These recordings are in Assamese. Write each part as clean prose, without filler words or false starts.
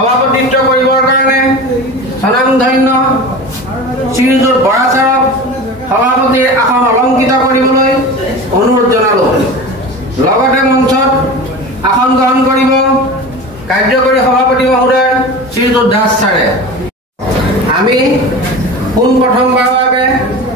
সভাপতিত্ব কৰিবৰ কাৰণে স্বনামধন্য শ্ৰীযুত বৰা ছাৰক সভাপতিৰ আসন অলংকৃত কৰিবলৈ অনুৰোধ জনালোঁ। লগতে মঞ্চত আসন গ্ৰহণ কৰিব কাৰ্যকৰী সভাপতি মহোদয় শ্ৰীযুত দাস ছাৰে। আমি পোনপ্ৰথমবাৰৰ বাবে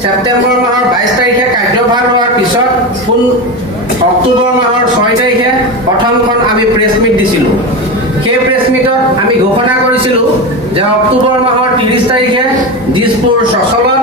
ছেপ্টেম্বৰ মাহৰ 22 তাৰিখে কাৰ্যভাৰ লোৱাৰ পিছত অক্টোবৰ মাহৰ 6 তাৰিখে প্ৰথমখন আমি প্ৰেছ মিট দিছিলোঁ। সেই প্ৰেছ মিটত আমি ঘোষণা কৰিছিলোঁ যে অক্টোবৰ মাহৰ 30 তাৰিখে দিছপুৰ চচলত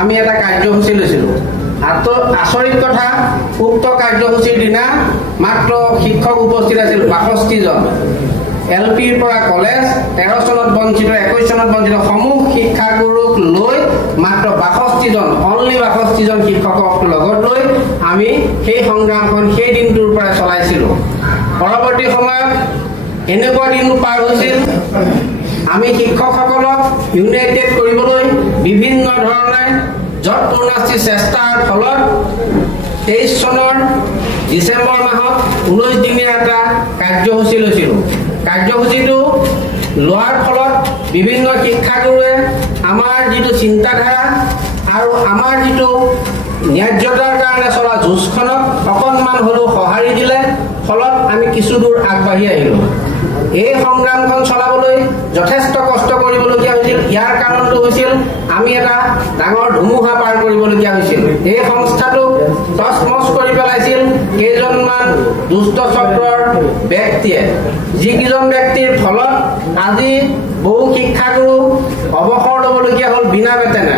আমি এটা কাৰ্যসূচী লৈছিলোঁ। আচৰিত কথা, উক্ত কাৰ্যসূচীৰ দিনা মাত্ৰ শিক্ষক উপস্থিত আছিল 62 জন। LPৰ পৰা কলেজ, 13 চনত বঞ্চিত, 21 চনত বঞ্চিত সমূহ শিক্ষাগুৰুক লৈ মাত্ৰ 62 জন, অনলি 62 জন শিক্ষকক লগত লৈ আমি সেই সংগ্ৰামখন সেই দিনটোৰ পৰা চলাইছিলোঁ। পৰৱৰ্তী সময়ত এনেকুৱা দিন পাৰ হৈছিল, আমি শিক্ষকসকলক ইউনাইটেড কৰিবলৈ বিভিন্ন ধৰণে যৎপৰোনাস্তি চেষ্টাৰ ফলত 23 চনৰ ডিচেম্বৰ মাহত 19 দিনীয়া এটা কাৰ্যসূচী লৈছিলোঁ। কাৰ্যসূচীটো লোৱাৰ ফলত বিভিন্ন শিক্ষাগুৰুৱে আমাৰ যিটো চিন্তাধাৰা আৰু আমাৰ যিটো ন্যায্যতাৰ কাৰণে চলা যুঁজখনক অকণমান হ'লেও সঁহাৰি দিলে, ফলত আমি কিছু দূৰ আগবাঢ়ি আহিলোঁ। এই সংগ্ৰামখন চলাবলৈ যথেষ্ট কষ্ট কৰিবলগীয়া হৈছিল। ইয়াৰ কাৰণটো হৈছিল আমি এটা ডাঙৰ ধুমুহা পাৰ কৰিবলগীয়া হৈছিল। এই সংস্থাটোক তছমছ কৰি পেলাইছিল কেইজনমান দুষ্ট চক্ৰৰ ব্যক্তিয়ে, যিকেইজন ব্যক্তিৰ ফলত আজি বহু শিক্ষাগুৰু অৱসৰ ল'বলগীয়া হ'ল বিনা বেতনে।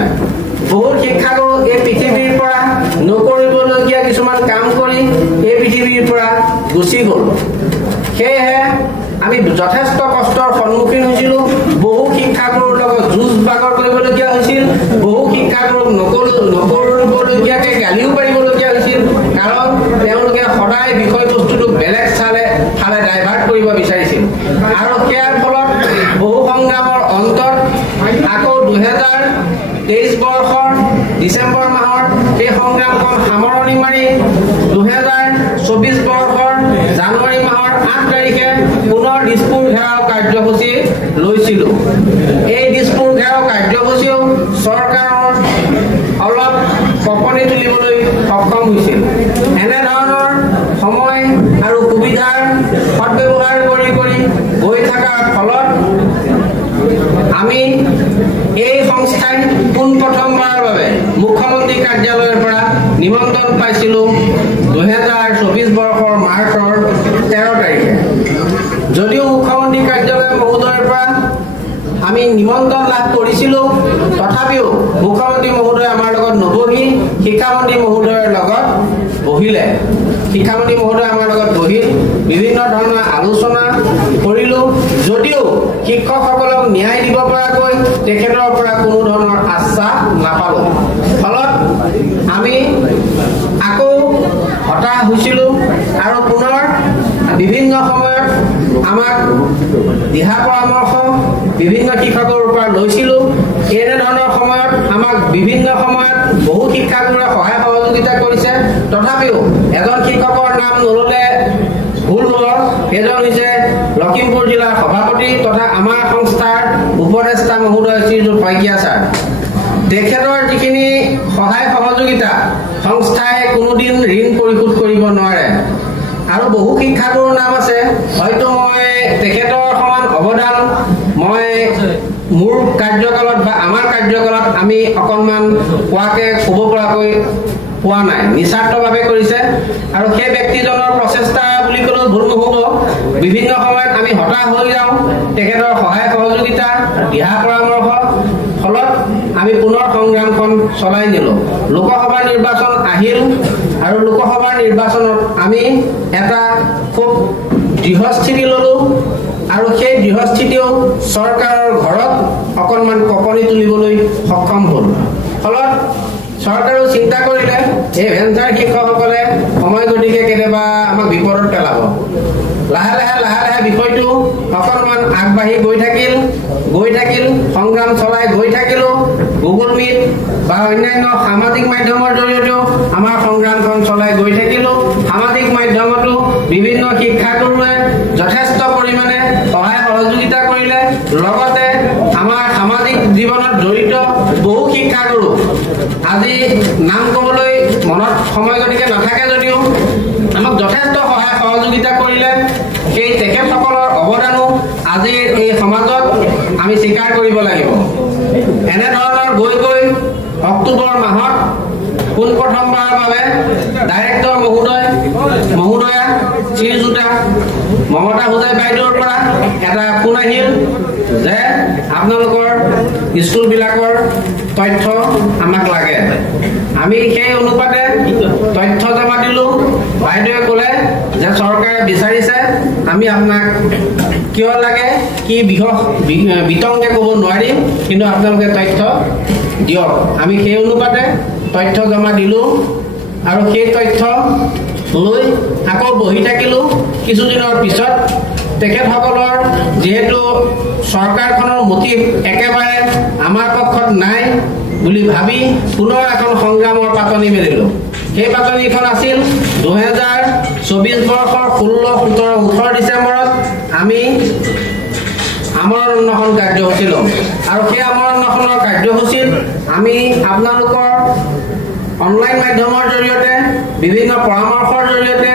বহুত শিক্ষাগুৰু এই পৃথিৱীৰ পৰা নকৰিবলগীয়া কিছুমান কাম কৰি এই পৃথিৱীৰ পৰা গুচি গ'ল। সেয়েহে আমি যথেষ্ট কষ্টৰ সন্মুখীন হৈছিলোঁ। বহু শিক্ষাগুৰুৰ লগত যুঁজ বাগৰ কৰিবলগীয়া হৈছিল। বহু শিক্ষাগুৰুক নকৰিবলগীয়াকৈ গালিও পাৰিবলগীয়া হৈছিল, কাৰণ তেওঁলোকে সদায় বিষয়বস্তুটো বেলেগ ফালে ডাইভাৰ্ট কৰিব বিচাৰিছিল। আৰু ইয়াৰ ফলত বহু সংগ্ৰামৰ অন্তত আকৌ 2023 বৰ্ষৰ ডিচেম্বৰ মাহৰ সেই সংগ্ৰামখন সামৰণি মাৰি 2024 বৰ্ষৰ জানুৱাৰী মাহৰ 8 তাৰিখে পুনৰ দিছপুৰ ঘেৰাও কাৰ্যসূচী লৈছিলোঁ। এই দিছপুৰ ঘেৰাও কাৰ্যসূচীও চৰকাৰৰ অলপ কঁপনি তুলিবলৈ সক্ষম হৈছিল। এনেধৰণৰ সময় আৰু সুবিধাৰ সদব্যৱহাৰ কৰি গৈ থকাৰ ফলত আমি এই সংস্থাই পোনপ্ৰথমবাৰৰ বাবে মুখ্যমন্ত্ৰী কাৰ্যালয়ৰ পৰা নিমন্ত্ৰণ পাইছিলোঁ 2024 বৰ্ষৰ মাৰ্চৰ 13 তাৰিখে। যদিও মুখ্যমন্ত্ৰী কাৰ্যালয় মহোদয়ৰ পৰা আমি নিমন্ত্ৰণ লাভ কৰিছিলোঁ, তথাপিও মুখ্যমন্ত্ৰী মহোদয় আমাৰ লগত নবহি শিক্ষামন্ত্ৰী মহোদয়ৰ লগত বহিলে। শিক্ষামন্ত্ৰী মহোদয় আমাৰ লগত বহি বিভিন্ন ধৰণৰ আলোচনা কৰিলোঁ, যদিও শিক্ষকসকলক ন্যায় দিব পৰাকৈ তেখেতৰ পৰা কোনো ধৰণৰ আশ্বাস নাপালোঁ। ফলত আমি আকৌ হতাশ হৈছিলোঁ আৰু পুনৰ বিভিন্ন সময়ত আমাক দিহা পৰামৰ্শ বিভিন্ন শিক্ষকৰ পৰা লৈছিলোঁ। এনেধৰণৰ সময়ত আমাক বিভিন্ন সময়ত বহু শিক্ষাগুৰুৰে সহায় সহযোগিতা কৰিছে। তথাপিও এজন শিক্ষকৰ নাম নল'লে ভুল হ'ব। সেইজন হৈছে লখিমপুৰ জিলাৰ সভাপতি তথা আমাৰ সংস্থাৰ উপদেষ্টা মহোদয় শ্ৰীযুত শইকীয়া ছাৰ। তেখেতৰ যিখিনি সহায় সহযোগিতা সংস্থাই কোনোদিন ঋণ পৰিশোধ কৰিব নোৱাৰে। আৰু বহু শিক্ষাগুৰুৰ নাম আছে, হয়তো মই তেখেতৰ সমান অৱদান মোৰ কাৰ্যকালত বা আমাৰ কাৰ্যকালত আমি অকণমান ক'ব পৰাকৈ পোৱা নাই, নিস্বাৰ্থভাৱে কৰিছে। আৰু সেই ব্যক্তিজনৰ প্ৰচেষ্টা বুলি ক'লেও ভুল নহ'ব। বিভিন্ন সময়ত আমি হতাশ হৈ যাওঁ, তেখেতৰ সহায় সহযোগিতা দিহা পৰামৰ্শ ফলত আমি পুনৰ সংগ্ৰামখন চলাই নিলোঁ। লোকসভা নিৰ্বাচন আহিল আৰু লোকসভাৰ নিৰ্বাচনত আমি এটা খুব দৃঢ়স্থিতি ল'লোঁ আৰু সেই দৃঢ়স্থিতিও চৰকাৰৰ ঘৰত অকণমান কঁপনি তুলিবলৈ সক্ষম হ'ল। ফলত চৰকাৰেও চিন্তা কৰিলে এই ভেঞ্চাৰ শিক্ষকসকলে সময় গতিকে কেতিয়াবা আমাক বিপদত পেলাব। লাহে লাহে বিষয়টো অকণমান আগবাঢ়ি গৈ থাকিল, সংগ্ৰাম চলাই গৈ থাকিলোঁ। গুগল মিট বা অন্যান্য সামাজিক মাধ্যমৰ জৰিয়তেও আমাৰ সংগ্ৰামখন চলাই গৈ থাকিলোঁ। সামাজিক মাধ্যমতো বিভিন্ন শিক্ষাগুৰুৱে যথেষ্ট পৰিমাণে সহায় সহযোগিতা কৰিলে। লগতে আমাৰ সামাজিক জীৱনত জড়িত বহু শিক্ষাগুৰু আজি নাম ক'বলৈ মনত সময় গতিকে নাথাকে যদিও আমাক যথেষ্ট সহায় সহযোগিতা কৰিলে সেই তেখেতসকলৰ অৱদানো আজি এই সমাজত আমি স্বীকাৰ কৰিব লাগিব। এনেধৰণৰ গৈ গৈ অক্টোবৰ মাহত পোনপ্ৰথমবাৰৰ বাবে ডাইৰেক্টৰ মহোদয়া শ্ৰীযুতা মমতা হোজাই বাইদেউৰ পৰা এটা ফোন আহিল যে আপোনালোকৰ স্কুলবিলাকৰ তথ্য আমাক লাগে। আমি সেই অনুপাতে তথ্য জমা দিলোঁ। বাইদেৱে ক'লে যে চৰকাৰে বিচাৰিছে, আমি আপোনাক কিয় লাগে কি বিতংকে ক'ব নোৱাৰিম, কিন্তু আপোনালোকে তথ্য দিয়ক। আমি সেই অনুপাতে তথ্য জমা দিলোঁ আৰু সেই তথ্য লৈ আকৌ বহি থাকিলোঁ। কিছুদিনৰ পিছত তেখেতসকলৰ যিহেতু চৰকাৰখনৰ মটিভ একেবাৰে আমাৰ পক্ষত নাই বুলি ভাবি পুনৰ এখন সংগ্ৰামৰ পাতনি মেলিলোঁ। সেই পাতনিখন আছিল 2024 বৰ্ষৰ 16, 17, 18 ডিচেম্বৰত আমি আমৰণ অনশন কাৰ্যসূচী ল'ম। আৰু সেই আমৰণ অনশনৰ কাৰ্যসূচীত আমি আপোনালোকৰ অনলাইন মাধ্যমৰ জৰিয়তে বিভিন্ন পৰামৰ্শৰ জৰিয়তে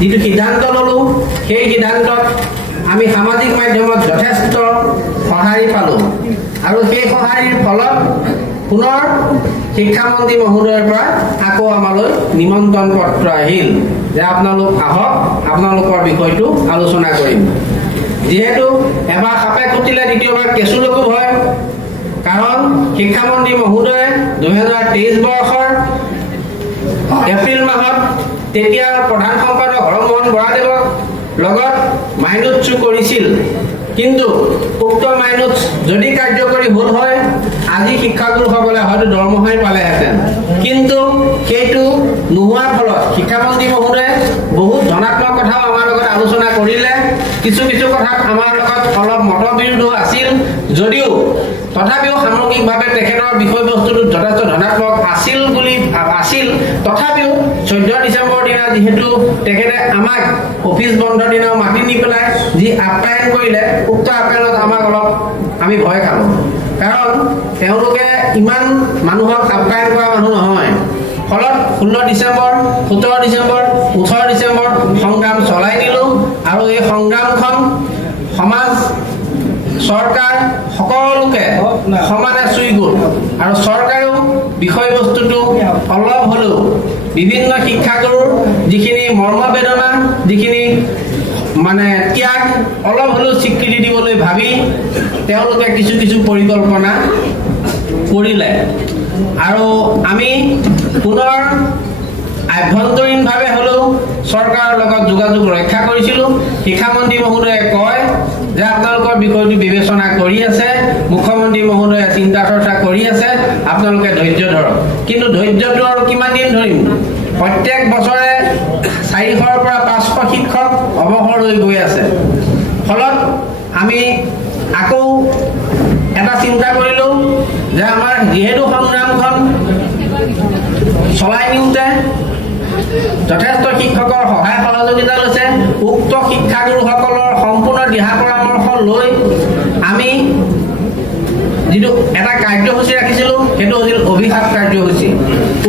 যিটো সিদ্ধান্ত ল'লোঁ, সেই সিদ্ধান্তত আমি সামাজিক মাধ্যমত যথেষ্ট সঁহাৰি পালোঁ। আৰু সেই সঁহাৰিৰ ফলত পুনৰ শিক্ষামন্ত্ৰী মহোদয়ৰ পৰা আকৌ আমালৈ নিমন্ত্ৰণ পত্ৰ আহিল যে আপোনালোক আহক, আপোনালোকৰ বিষয়টো আলোচনা কৰিম। যিহেতু এবাৰ সাপে খুটিলে দ্বিতীয়বাৰ কেঁচুলৈকো ভয়, কাৰণ শিক্ষামন্ত্ৰী মহোদয়ে 2023 বৰ্ষৰ এপ্ৰিল মাহত তেতিয়াৰ প্ৰধান সম্পাদক হৰমোহন বৰাদেৱক লগত মাইনুটছো কৰিছিল। কিন্তু উক্ত মাইনুটছ যদি কাৰ্যকৰী হ'ল হয়, আজি শিক্ষাগুৰুসকলে হয়তো দৰমহাই পালেহেঁতেন। কিন্তু সেইটো নোহোৱাৰ ফলত শিক্ষামন্ত্ৰী মহোদয়ে বহুত ধনাত্মক কথাও আমাৰ লগত আলোচনা কৰিলে। কিছু কথাত আমাৰ লগত অলপ মতবিৰোধ আছিল যদিও তথাপিও সামগ্ৰিকভাৱে তেখেতৰ বিষয়বস্তুটো যথেষ্ট ধনাত্মক আছিল। তথাপিও 14 ডিচেম্বৰ দিনা যিহেতু তেখেতে আমাক অফিচ বন্ধৰ দিনাও মাতি নি পেলাই যি আপ্যায়ন কৰিলে, উক্ত আপ্যায়নত আমাক অলপ আমি ভয় খালোঁ। কাৰণ তেওঁলোকে ইমান মানুহক আপ্যায়ন কৰা মানুহ নহয়। ফলত 16 ডিচেম্বৰ, 17 ডিচেম্বৰ, 18 ডিচেম্বৰ সংগ্ৰাম চলাই দিলোঁ। আৰু এই সংগ্ৰামখন সমাজ, চৰকাৰ সকলোকে সমানে চুই গ'ল। আৰু চৰকাৰেও বিষয়বস্তুটো অলপ হ'লেও বিভিন্ন শিক্ষাগুৰুৰ যিখিনি মৰ্মবেদনা, যিখিনি মানে ত্যাগ অলপ হ'লেও স্বীকৃতি দিবলৈ ভাবি তেওঁলোকে কিছু পৰিকল্পনা কৰিলে। আৰু আমি পুনৰ আভ্যন্তৰীণভাৱে হ'লেও চৰকাৰৰ লগত যোগাযোগ ৰক্ষা কৰিছিলোঁ। শিক্ষামন্ত্ৰী মহোদয়ে কয় যে আপোনালোকৰ বিষয়টো বিবেচনা কৰি আছে, মুখ্যমন্ত্ৰী মহোদয়ে চিন্তা চৰ্চা কৰি আছে, আপোনালোকে ধৈৰ্য ধৰক। কিন্তু ধৈৰ্যটো আৰু কিমান দিন ধৰিম? প্ৰত্যেক বছৰে 400ৰ পৰা 500 শিক্ষক অৱসৰ হৈ গৈ আছে। ফলত আমি আকৌ এটা চিন্তা কৰিলোঁ যে আমাৰ যিহেতু সংগ্ৰামখন চলাই নিওঁতে যথেষ্ট শিক্ষকৰ সহায় সহযোগিতা লৈছে, উক্ত শিক্ষাগুৰুসকলৰ সম্পূৰ্ণ দিহা পৰামৰ্শ লৈ আমি যিটো এটা কাৰ্যসূচী ৰাখিছিলোঁ, সেইটো হৈছিল অভিশাপ কাৰ্যসূচী।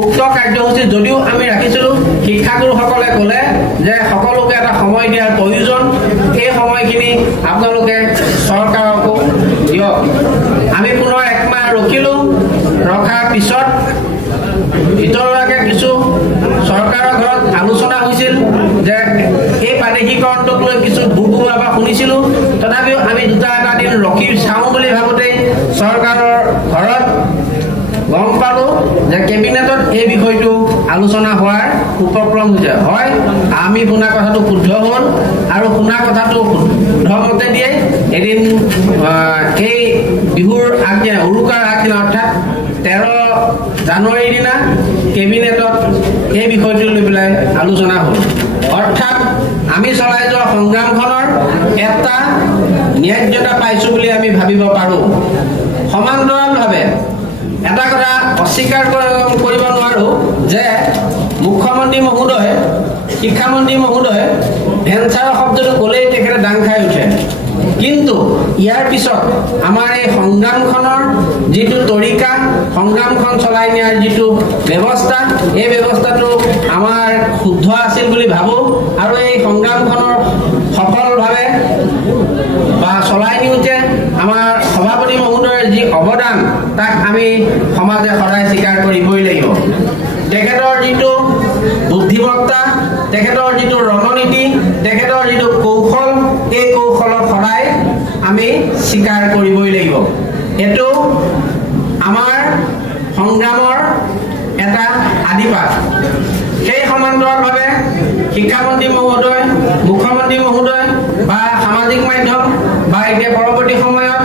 উক্ত কাৰ্যসূচী যদিও আমি ৰাখিছিলোঁ, শিক্ষাগুৰুসকলে ক'লে যে সকলোকে এটা সময় দিয়াৰ প্ৰয়োজন, এই সময়খিনি আপোনালোকে চৰকাৰকো দিয়ক। আমি পুনৰ 1 মাহ ৰখিলোঁ। ৰখাৰ পিছত ভিতৰুৱাকৈ কিছু চৰকাৰৰ ঘৰত আলোচনা হৈছিল যে এই প্ৰাদেশিকৰণটোক লৈ কিছু বুবুৱা বা শুনিছিলোঁ। তথাপিও আমি 2-এটা দিন ৰখি চাওঁ বুলি ভাবোঁতেই চৰকাৰৰ ঘৰত গম পালোঁ যে কেবিনেটত এই বিষয়টো আলোচনা হোৱাৰ উপক্ৰম হৈছে। হয়, আমি শুনা কথাটো শুদ্ধ হ'ল, আৰু শুনা কথাটো শুদ্ধ মতে দিয়ে এদিন এই বিহুৰ আগদিনা, উৰুকাৰ আগদিনা অৰ্থাৎ 13 জানুৱাৰীৰ দিনা কেবিনেটত এই বিষয়টো লৈ পেলাই আলোচনা হ'ল। অৰ্থাৎ আমি চলাই যোৱা সংগ্ৰামখনৰ এটা ন্যায্যতা পাইছোঁ বুলি আমি ভাবিব পাৰোঁ। সমান্তৰালভাৱে এটা কথা অস্বীকাৰ কৰিব নোৱাৰোঁ যে মুখ্যমন্ত্ৰী মহোদয় শিক্ষামন্ত্ৰী মহোদয় ভেঞ্চাৰৰ শব্দটো ক'লেই তেখেতে দাং খাই উঠে কিন্তু ইয়াৰ পিছত আমাৰ এই সংগ্ৰামখনৰ যিটো তৰিকা সংগ্ৰামখন চলাই নিয়াৰ যিটো ব্যৱস্থা এই ব্যৱস্থাটো আমাৰ শুদ্ধ আছিল বুলি ভাবো আৰু এই সংগ্ৰামখনৰ সফলভাৱে বা চলাই নিওঁতে আমাৰ সভাপতি মহোদয়ৰ যি অৱদান তাক আমি সমাজে সদায় স্বীকাৰ কৰিবই লাগিব তেখেতৰ যিটো বুদ্ধিমত্তা তেখেতৰ যিটো ৰণনীতি তেখেতৰ যিটো কৌশল এই কৌশলক সদায় আমি স্বীকাৰ কৰিবই লাগিব এটো আমাৰ সংগ্ৰামৰ এটা আদিপাঠ সেই সমান্তৰালভাৱে শিক্ষামন্ত্ৰী মহোদয় মুখ্যমন্ত্ৰী মহোদয় বা সামাজিক মাধ্যম বা এতিয়া পৰৱৰ্তী সময়ত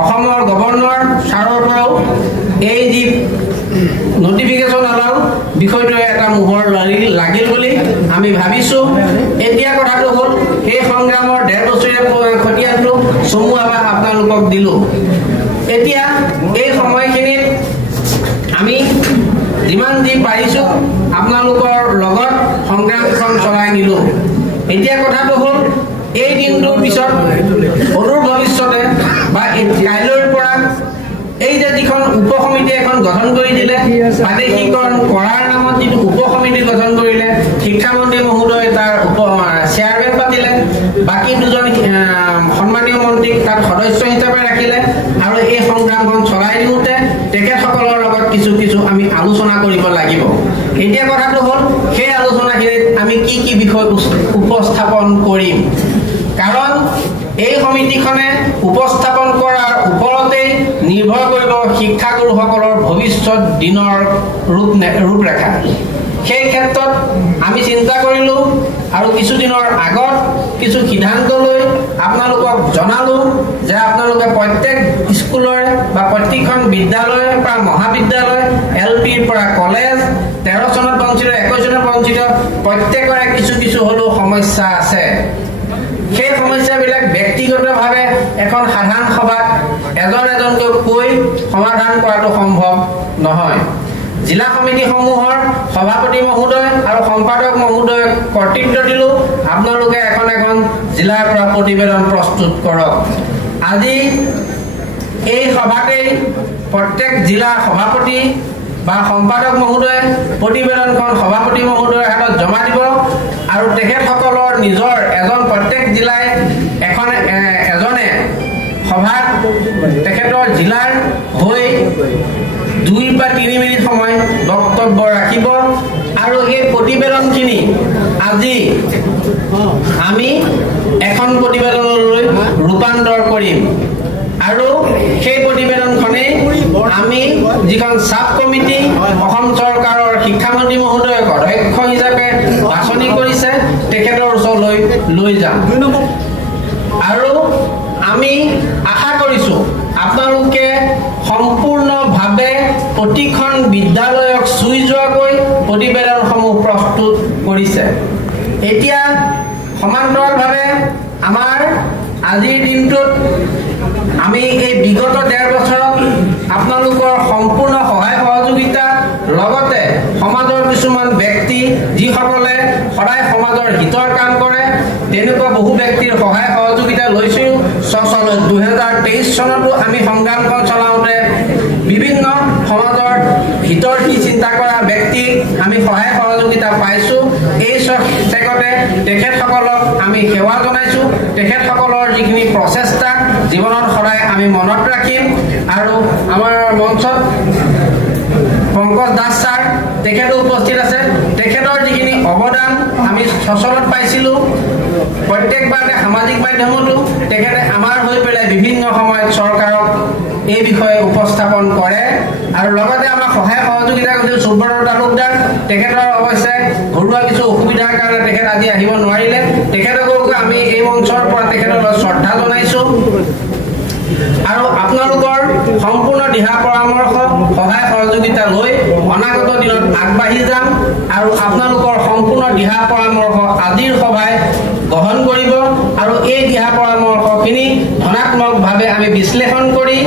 অসমৰ গভৰ্ণৰ ছাৰৰ পৰাও এই যি নটিফিকেশ্যন আলাও বিষয়টোৱে এটা মোহৰ লাগিল বুলি আমি ভাবিছোঁ এতিয়া কথাটো হ'ল এই সংগ্ৰামৰ 1.5 বছৰীয়া খতিয়ানটো চমু আবাস আপোনালোকক দিলোঁ এতিয়া এই সময়খিনিত আমি যিমান যি পাৰিছোঁ আপোনালোকৰ লগত সংগ্ৰামখন চলাই নিলোঁ এতিয়া কথাটো হ'ল এই দিনটোৰ পিছত অদূৰ ভৱিষ্যতে বা কাইলৈৰ পৰা এই যে যিখন উপসমিতি এখন গঠন কৰি দিলে প্ৰাদেশিকৰণ কৰাৰ নামত যিটো উপসমিতি গঠন কৰিলে শিক্ষামন্ত্ৰী মহোদয় তাৰ চেয়াৰমেন পাতিলে বাকী দুজন সন্মানীয় মন্ত্ৰীক তাত সদস্য হিচাপে ৰাখিলে আৰু এই সংগ্ৰামখন চলাই নিওঁতে তেখেতসকলৰ লগত কিছু কিছু আমি আলোচনা কৰিব লাগিব এতিয়া কথাটো হ'ল সেই আলোচনাখিনিত আমি কি বিষয় উপস্থাপন কৰিম কাৰণ এই সমিতিখনে উপস্থাপন কৰাৰ ওপৰতেই নিৰ্ভৰ কৰিব শিক্ষাগুৰুসকলৰ ভৱিষ্যত দিনৰ ৰূপৰেখা সেই ক্ষেত্ৰত আমি চিন্তা কৰিলোঁ আৰু কিছুদিনৰ আগত কিছু সিদ্ধান্ত লৈ আপোনালোকক জনালোঁ যে আপোনালোকে প্ৰত্যেক স্কুলৰে বা প্ৰত্যেকখন বিদ্যালয়ৰ পৰা মহাবিদ্যালয় LPৰ পৰা কলেজ 13 চনত বঞ্চিত 21 চনত বঞ্চিত প্ৰত্যেকৰে কিছু কিছু হ'লেও সমস্যা আছে সেই সমস্যাবিলাক ব্যক্তিগতভাৱে এখন সাধাৰণ সভাত এজনকৈ কৈ সমাধান কৰাটো সম্ভৱ নহয় জিলা সমিতিসমূহৰ সভাপতি মহোদয় আৰু সম্পাদক মহোদয়ক কৰ্তৃত্ব দিলোঁ আপোনালোকে এখন জিলাৰ পৰা প্ৰতিবেদন প্ৰস্তুত কৰক আজি এই সভাতেই প্ৰত্যেক জিলাৰ সভাপতি বা সম্পাদক মহোদয় প্ৰতিবেদনখন সভাপতি মহোদয়ৰ হাতত জমা দিব আৰু তেখেতসকলৰ নিজৰ এজন প্ৰত্যেক জিলাই এজনে সভাত তেখেতৰ জিলাৰ হৈ 2 বা 3 মিনিট সময় বক্তব্য ৰাখিব আৰু এই প্ৰতিবেদনখিনি আজি আমি এখন প্ৰতিবেদনলৈ ৰূপান্তৰ কৰিম আৰু সেই প্ৰতিবেদনখনেই আমি যিখন সাব কমিটি অসম চৰকাৰৰ শিক্ষামন্ত্ৰী মহোদয়ক অধ্যক্ষ হিচাপে বাছনি কৰিছে তেখেতৰ ওচৰলৈ লৈ যাম আৰু আমি আশা কৰিছোঁ আপোনালোকে সম্পূৰ্ণভাৱে প্ৰতিখন বিদ্যালয়ক চুই যোৱাকৈ প্ৰতিবেদনসমূহ প্ৰস্তুত কৰিছে এতিয়া সমান্তৰালভাৱে আমাৰ আজিৰ দিনটোত আমি এই বিগত 1.5 বছৰত আপোনালোকৰ সম্পূৰ্ণ সহায় সহযোগিতা লগতে সমাজৰ কিছুমান ব্যক্তি যিসকলে সদায় সমাজৰ হিতৰ কাম কৰে তেনেকুৱা বহু ব্যক্তিৰ সহায় সহযোগিতা লৈছোঁ 2023 চনতো আমি সংগ্ৰামখন চলাওঁতে বিভিন্ন সমাজৰ হিতৰ কি চিন্তা কৰা ব্যক্তিক আমি সহায় সহযোগিতা পাইছোঁ এই চেগতে তেখেতসকলক আমি সেৱা জনাইছোঁ তেখেতসকলৰ যিখিনি প্ৰচেষ্টা জীৱনত সদায় আমি মনত ৰাখিম আৰু আমাৰ মঞ্চত পংকজ দাস ছাৰ তেখেতো উপস্থিত আছে তেখেতৰ যিখিনি অৱদান আমি সচলত পাইছিলোঁ প্ৰত্যেকবাৰতে সামাজিক মাধ্যমতো তেখেতে আমাৰ হৈ পেলাই বিভিন্ন সময়ত চৰকাৰক এই বিষয়ে উপস্থাপন কৰে আৰু লগতে আমাৰ সহায় সহযোগিতা কৰিছিল সুব্ৰত তালুকদাৰ তেখেতৰ অৱশ্যে ঘৰুৱা কিছু অসুবিধাৰ কাৰণে তেখেত আজি আহিব নোৱাৰিলে তেখেতকো আমি এই মঞ্চৰ পৰা তেখেতলৈ শ্ৰদ্ধা জনাইছোঁ আৰু আপোনালোকৰ সম্পূৰ্ণ দিহা পৰামৰ্শ সহায় সহযোগিতা লৈ অনাগত দিনত আগবাঢ়ি যাম আৰু আপোনালোকৰ সম্পূৰ্ণ দিহা পৰামৰ্শ আজিৰ সভাই গ্ৰহণ কৰিব আৰু এই দিহা পৰামৰ্শখিনি ধনাত্মকভাৱে আমি বিশ্লেষণ কৰি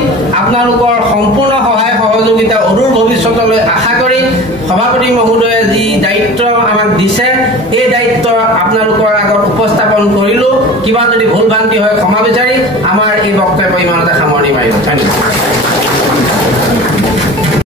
আপোনালোকৰ সম্পূৰ্ণ সহায় সহযোগিতা অদূৰ ভৱিষ্যতলৈ আশা কৰি সভাপতি মহোদয়ে যি দায়িত্ব আমাক দিছে এই দায়িত্ব আপোনালোকৰ আগত উপস্থাপন কৰিলো কিবা যদি ভুল ভ্ৰান্তি হয় ক্ষমা বিচাৰি আমাৰ এই বক্তব্য ইমানতে সামৰণি মাৰিলো ধন্যবাদ